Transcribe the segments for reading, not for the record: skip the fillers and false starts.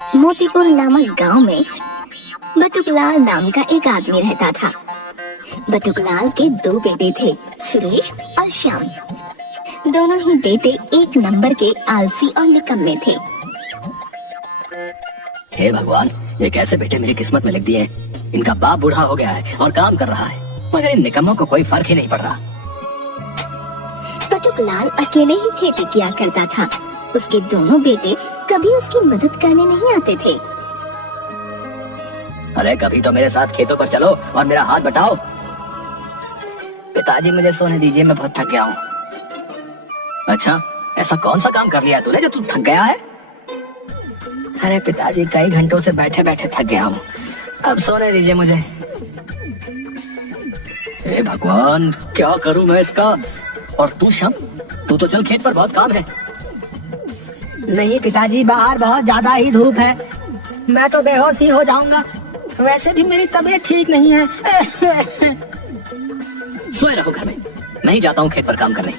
मोतीपुर नामक गांव में बटुकलाल नाम का एक आदमी रहता था। बटुकलाल के दो बेटे थे, सुरेश और श्याम। दोनों ही बेटे एक नंबर के आलसी और निकम्मे थे। हे भगवान, ये कैसे बेटे मेरी किस्मत में लिख दिए हैं। इनका बाप बूढ़ा हो गया है और काम कर रहा है, मगर इन निकम्मों को कोई फर्क ही नहीं पड़ रहा। बटुकलाल अकेले ही खेती किया करता था। उसके दोनों बेटे कभी उसकी मदद करने नहीं आते थे। अरे कभी तो मेरे साथ खेतों पर चलो और मेरा हाथ बटाओ। पिताजी मुझे सोने दीजिए, मैं बहुत थक गया हूँ। अच्छा, ऐसा कौन सा काम कर लिया तूने जो तू थक गया है? अरे पिताजी, कई घंटों से बैठे बैठे थक गया हूँ, अब सोने दीजिए मुझे। हे भगवान, क्या करूँ मैं इसका। और तू श्याम, तू तो चल, खेत पर बहुत काम है। नहीं पिताजी, बाहर बहुत ज्यादा ही धूप है, मैं तो बेहोश ही हो जाऊंगा। वैसे भी मेरी तबीयत ठीक नहीं है। सोए रहो घर में, मैं ही जाता हूँ खेत पर काम करने।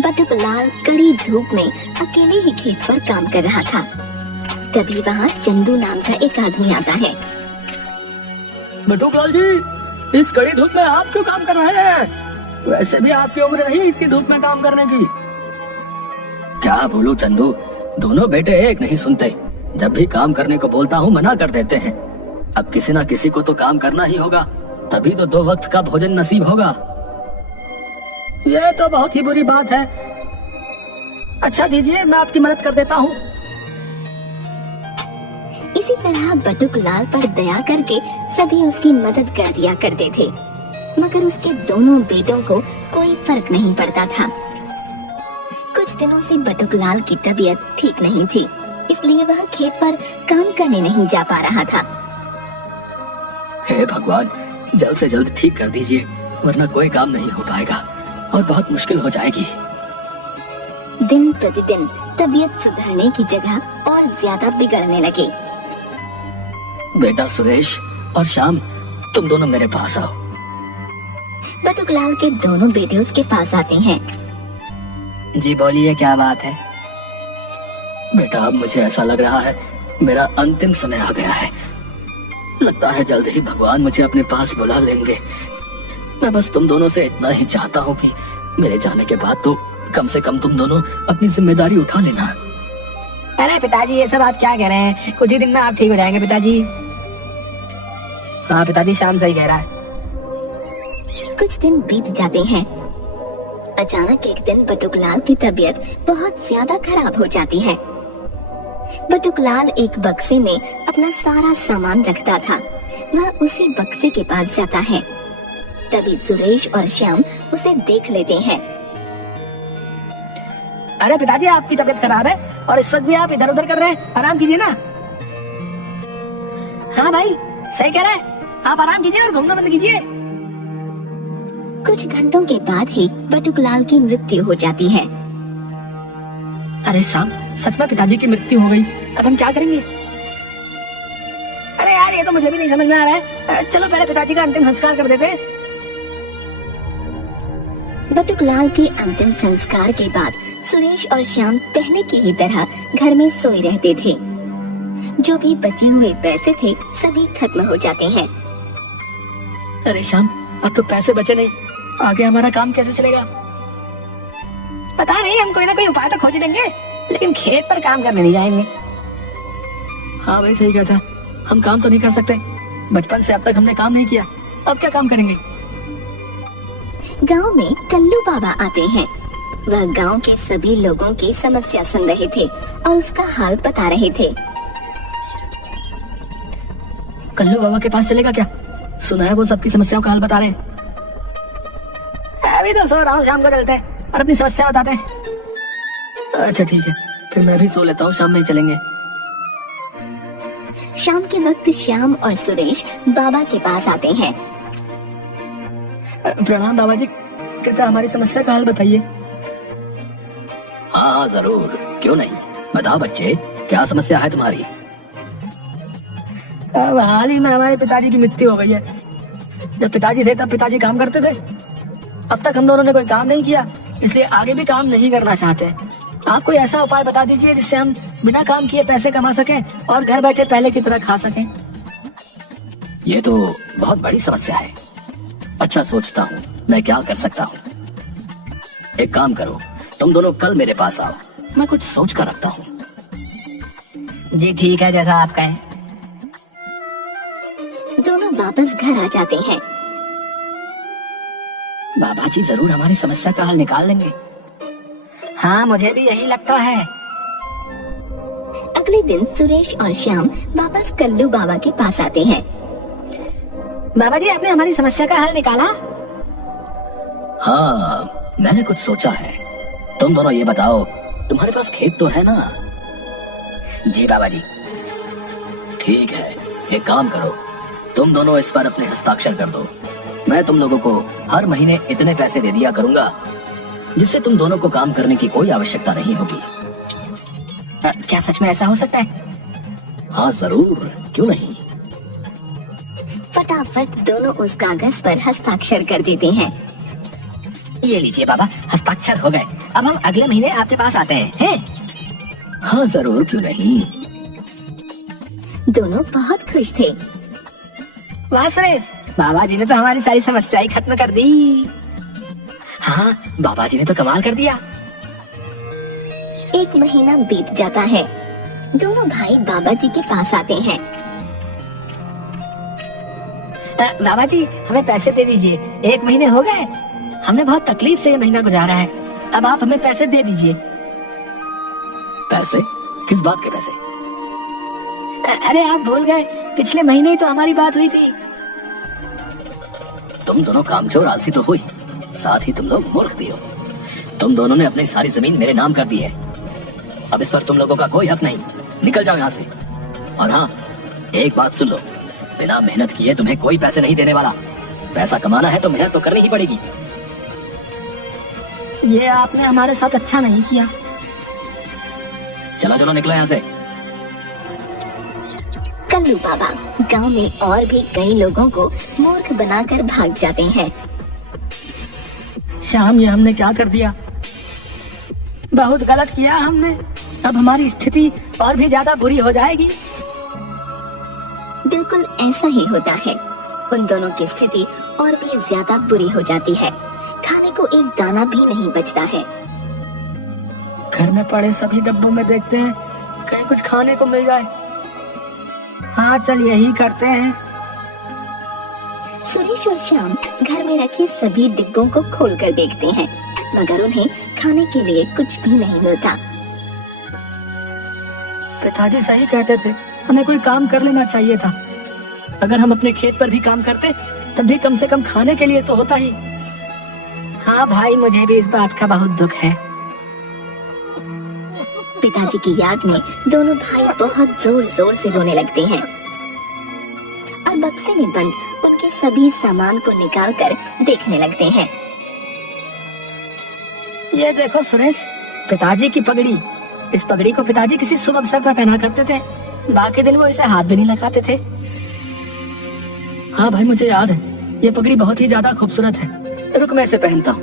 बटुकलाल कड़ी धूप में अकेले ही खेत पर काम कर रहा था। तभी वहाँ चंदू नाम का एक आदमी आता है। बटुकलाल जी, इस कड़ी धूप में आप क्यों काम कर रहे हैं? वैसे भी आपकी उम्र नहीं इतनी धूप में काम करने की। क्या बोलूं चंदू, दोनों बेटे एक नहीं सुनते। जब भी काम करने को बोलता हूँ मना कर देते हैं। अब किसी ना किसी को तो काम करना ही होगा, तभी तो 2 वक्त का भोजन नसीब होगा। ये तो बहुत ही बुरी बात है। अच्छा दीजिए, मैं आपकी मदद कर देता हूँ। इसी तरह बटुकलाल पर दया करके सभी उसकी मदद कर दिया करते थे, मगर उसके दोनों बेटों को कोई फर्क नहीं पड़ता था। कुछ दिनों से बटुकलाल की तबीयत ठीक नहीं थी, इसलिए वह खेत पर काम करने नहीं जा पा रहा था। हे भगवान, जल्द से जल्द ठीक कर दीजिए, वरना कोई काम नहीं हो पाएगा और बहुत मुश्किल हो जाएगी। दिन प्रतिदिन तबीयत सुधरने की जगह और ज्यादा बिगड़ने लगी। बेटा सुरेश और श्याम, तुम दोनों मेरे पास आओ। बटुकलाल के दोनों बेटे उसके पास आते हैं। जी बोलिए, क्या बात है? बेटा, अब मुझे ऐसा लग रहा है मेरा अंतिम समय आ गया है। लगता है जल्द ही भगवान मुझे अपने पास बुला लेंगे। मैं बस तुम दोनों से इतना ही चाहता हूँ कि मेरे जाने के बाद तो कम से कम तुम दोनों अपनी जिम्मेदारी उठा लेना। अरे पिताजी, ये सब आप क्या कह रहे हैं? कुछ ही दिन में आप ठीक हो जाएंगे पिताजी। हाँ पिताजी, श्याम सही कह रहा है। कुछ दिन बीत जाते हैं। अचानक एक दिन बटुकलाल की तबीयत बहुत ज्यादा खराब हो जाती है। बटुकलाल एक बक्से में अपना सारा सामान रखता था। वह उसी बक्से के पास जाता है। तभी सुरेश और श्याम उसे देख लेते हैं। अरे पिताजी, आपकी तबीयत खराब है और इस वक्त भी आप इधर उधर कर रहे हैं, आराम कीजिए ना। हाँ भाई, सही कह रहा है, आप आराम कीजिए और घूमना बंद कीजिए। कुछ घंटों के बाद ही बटुकलाल की मृत्यु हो जाती है। अरे श्याम, सच में पिताजी की मृत्यु हो गई, अब हम क्या करेंगे? अरे यार, ये तो मुझे भी नहीं समझ में आ रहा है। चलो पहले पिताजी का अंतिम संस्कार कर देते हैं। बटुकलाल के अंतिम संस्कार के बाद सुरेश और श्याम पहले की ही तरह घर में सोए रहते थे। जो भी बचे हुए पैसे थे सभी खत्म हो जाते हैं। अरे श्याम, अब तो पैसे बचे नहीं, आगे हमारा काम कैसे चलेगा? पता नहीं, हम कोई ना कोई उपाय तो खोज लेंगे, लेकिन खेत पर काम करने नहीं जाएंगे। हाँ भाई, सही कहा था, हम काम तो नहीं कर सकते। बचपन से अब तक हमने काम नहीं किया, अब क्या काम करेंगे? गांव में कल्लू बाबा आते हैं। वह गांव के सभी लोगों की समस्या सुन रहे थे और उसका हाल बता रहे थे। कल्लू बाबा के पास चलेगा क्या? सुना है वो सबकी समस्याओं का हल बता रहे हैं। अभी तो सो रहा हूँ, शाम को चलते हैं और अपनी समस्या बताते हैं। अच्छा ठीक है, फिर मैं भी सो लेता हूँ, शाम में ही चलेंगे। शाम के वक्त श्याम और सुरेश बाबा के पास आते हैं। प्रणाम बाबा जी, कृपया हमारी समस्या का हल बताइए। हाँ जरूर, क्यों नहीं, बताओ बच्चे, क्या समस्या है तुम्हारी? अब हाल ही में हमारे पिताजी की मृत्यु हो गई है। जब पिताजी थे तब पिताजी काम करते थे, अब तक हम दोनों ने कोई काम नहीं किया, इसलिए आगे भी काम नहीं करना चाहते। आप कोई ऐसा उपाय बता दीजिए जिससे हम बिना काम किए पैसे कमा सकें और घर बैठे पहले की तरह खा सकें। ये तो बहुत बड़ी समस्या है। अच्छा, सोचता हूँ मैं क्या कर सकता हूँ। एक काम करो, तुम दोनों कल मेरे पास आओ, मैं कुछ सोच कर रखता हूँ। जी ठीक है, जैसा आप कहें। दोनों वापस घर आ जाते हैं। बाबा जी जरूर हमारी समस्या का हल निकाल लेंगे। हाँ, मुझे भी यही लगता है। अगले दिन सुरेश और श्याम वापस कल्लू बाबा के पास आते हैं। बाबा जी, आपने हमारी समस्या का हल निकाला? हाँ, मैंने कुछ सोचा है। तुम दोनों ये बताओ, तुम्हारे पास खेत तो है ना? जी बाबा जी। ठीक है, एक काम करो, तुम दोनों इस पर अपने हस्ताक्षर कर दो। मैं तुम लोगों को हर महीने इतने पैसे दे दिया करूंगा, जिससे तुम दोनों को काम करने की कोई आवश्यकता नहीं होगी। क्या सच में ऐसा हो सकता है? हाँ जरूर, क्यों नहीं। फटाफट दोनों उस कागज पर हस्ताक्षर कर देते हैं। ये लीजिए बाबा, हस्ताक्षर हो गए। अब हम अगले महीने आपके पास आते हैं। हाँ जरूर, क्यों नहीं। दोनों बहुत खुश थे। वाह सुरेश, बाबा जी ने तो हमारी सारी समस्याएं खत्म कर दी। हाँ, बाबा जी ने तो कमाल कर दिया। एक महीना बीत जाता है। दोनों भाई बाबा जी के पास आते हैं। बाबा जी, हमें पैसे दे दीजिए। 1 महीने हो गए, हमने बहुत तकलीफ से ये महीना गुजारा है। अब आप हमें पैसे दे दीजिए। पैसे? किस बात के पैसे? अरे आप भूल गए, पिछले महीने ही तो हमारी बात हुई थी। तुम दोनों कामचोर आलसी तो हुई, साथ ही तुम लोग मूर्ख भी हो। तुम दोनों ने अपनी सारी जमीन मेरे नाम कर दी है। अब इस पर तुम लोगों का कोई हक नहीं। निकल जाओ यहाँ से। और हाँ, एक बात सुन लो, बिना मेहनत किए तुम्हें कोई पैसे नहीं देने वाला। पैसा कमाना है तो मेहनत तो करनी ही पड़ेगी। ये आपने हमारे साथ अच्छा नहीं किया। चलो चलो, निकलो यहाँ से। कल्लू बाबा गांव में और भी कई लोगों को मूर्ख बनाकर भाग जाते हैं। श्याम, ये हमने क्या कर दिया? बहुत गलत किया हमने। अब हमारी स्थिति और भी ज्यादा बुरी हो जाएगी। बिल्कुल ऐसा ही होता है। उन दोनों की स्थिति और भी ज्यादा बुरी हो जाती है। खाने को एक दाना भी नहीं बचता है। घर में पड़े सभी डब्बों में देखते हैं, कहीं कुछ खाने को मिल जाए। हाँ, चल यही करते हैं। सुरेश और श्याम घर में रखे सभी डिब्बों को खोलकर देखते हैं, मगर उन्हें खाने के लिए कुछ भी नहीं मिलता। पिताजी सही कहते थे, हमें कोई काम कर लेना चाहिए था। अगर हम अपने खेत पर भी काम करते, तब भी कम से कम खाने के लिए तो होता ही। हाँ भाई, मुझे भी इस बात का बहुत दुख है। पिताजी की याद में दोनों भाई बहुत जोर जोर से रोने लगते हैं और बक्से में बंद उनके सभी सामान को निकालकर देखने लगते हैं। ये देखो सुरेश, पिताजी की पगड़ी। इस पगड़ी को पिताजी किसी शुभ अवसर पर पहना करते थे। बाकी दिन वो इसे हाथ भी नहीं लगाते थे। हाँ भाई, मुझे याद है, ये पगड़ी बहुत ही ज्यादा खूबसूरत है। रुक, मैं इसे पहनता हूँ।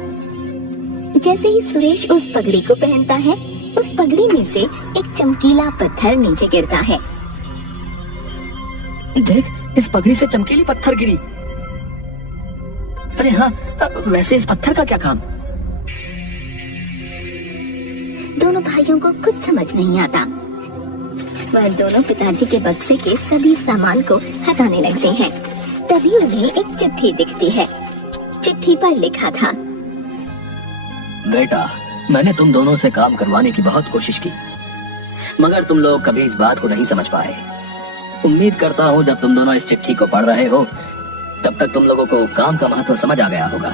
जैसे ही सुरेश उस पगड़ी को पहनता है, उस पगड़ी में से एक चमकीला पत्थर नीचे गिरता है। देख, इस पगड़ी से चमकीली पत्थर गिरी। अरे हाँ, वैसे इस पत्थर का क्या काम? दोनों भाइयों को कुछ समझ नहीं आता। वह दोनों पिताजी के बक्से के सभी सामान को हटाने लगते हैं। तभी उन्हें एक चिट्ठी दिखती है। चिट्ठी पर लिखा था, बेटा, मैंने तुम दोनों से काम करवाने की बहुत कोशिश की, मगर तुम लोग कभी इस बात को नहीं समझ पाए। उम्मीद करता हूँ जब तुम दोनों इस चिट्ठी को पढ़ रहे हो, तब तक तुम लोगों को काम का महत्व समझ आ गया होगा।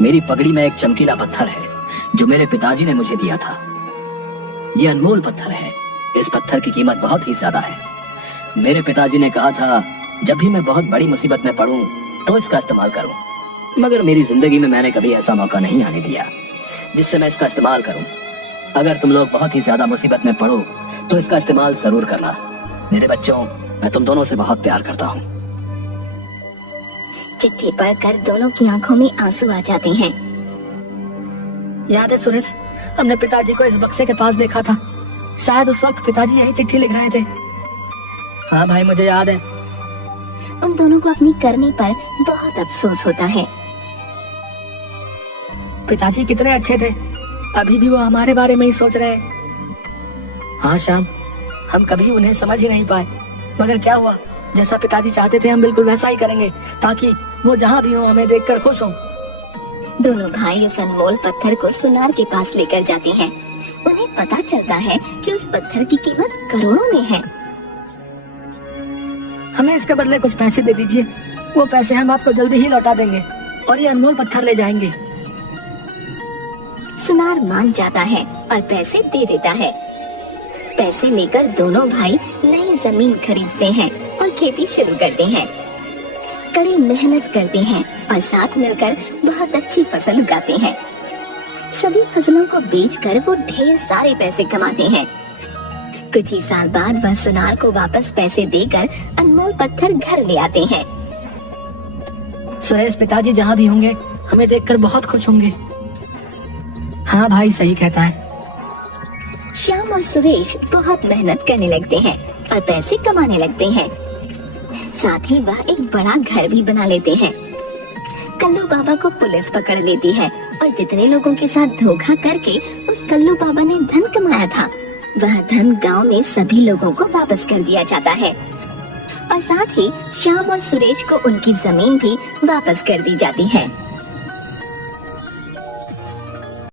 मेरी पगड़ी में एक चमकीला पत्थर है, जो मेरे पिताजी ने मुझे दिया था। ये अनमोल पत्थर है। इस पत्थर की कीमत बहुत ही ज्यादा है। मेरे पिताजी ने कहा था, जब भी मैं बहुत बड़ी मुसीबत में पड़ूं, तो इसका इस्तेमाल करूं। मगर मेरी जिंदगी में मैंने कभी ऐसा मौका नहीं आने दिया जिससे मैं इसका इस्तेमाल करूं। अगर तुम लोग बहुत ही ज्यादा मुसीबत में पड़ो, तो इसका इस्तेमाल जरूर करना। मेरे बच्चों, मैं तुम दोनों से बहुत प्यार करता हूँ। चिट्ठी पढ़कर दोनों की आंखों में आंसू आ जाते हैं। याद है सुरेश, हमने पिताजी को इस बक्से के पास देखा था। शायद उस वक्त पिताजी यही चिट्ठी लिख रहे थे। हाँ भाई, मुझे याद है। उन दोनों को अपनी करनी पर बहुत अफसोस होता है। पिताजी कितने अच्छे थे, अभी भी वो हमारे बारे में ही सोच रहे हैं। हाँ श्याम, हम कभी उन्हें समझ ही नहीं पाए, मगर क्या हुआ, जैसा पिताजी चाहते थे हम बिल्कुल वैसा ही करेंगे, ताकि वो जहाँ भी हो हमें देखकर खुश हों। दोनों भाई उस अनमोल पत्थर को सुनार के पास लेकर जाते हैं। उन्हें पता चलता है कि उस पत्थर की कीमत करोड़ों में है। हमें इसके बदले कुछ पैसे दे दीजिए, वो पैसे हम आपको जल्दी ही लौटा देंगे और ये अनमोल पत्थर ले जाएंगे। सुनार मान जाता है और पैसे दे देता है। पैसे लेकर दोनों भाई नई जमीन खरीदते हैं और खेती शुरू करते हैं। कड़ी मेहनत करते हैं और साथ मिलकर बहुत अच्छी फसल उगाते हैं। सभी फसलों को बेचकर वो ढेर सारे पैसे कमाते हैं। कुछ ही साल बाद वह सुनार को वापस पैसे देकर अनमोल पत्थर घर ले आते हैं। सुरेश, पिताजी जहाँ भी होंगे हमें देखकर बहुत खुश होंगे। हाँ भाई, सही कहता है। श्याम और सुरेश बहुत मेहनत करने लगते हैं और पैसे कमाने लगते हैं। साथ ही वह एक बड़ा घर भी बना लेते हैं। कल्लू बाबा को पुलिस पकड़ लेती है और जितने लोगों के साथ धोखा करके उस कल्लू बाबा ने धन कमाया था, वह धन गांव में सभी लोगों को वापस कर दिया जाता है और साथ ही श्याम और सुरेश को उनकी जमीन भी वापस कर दी जाती है।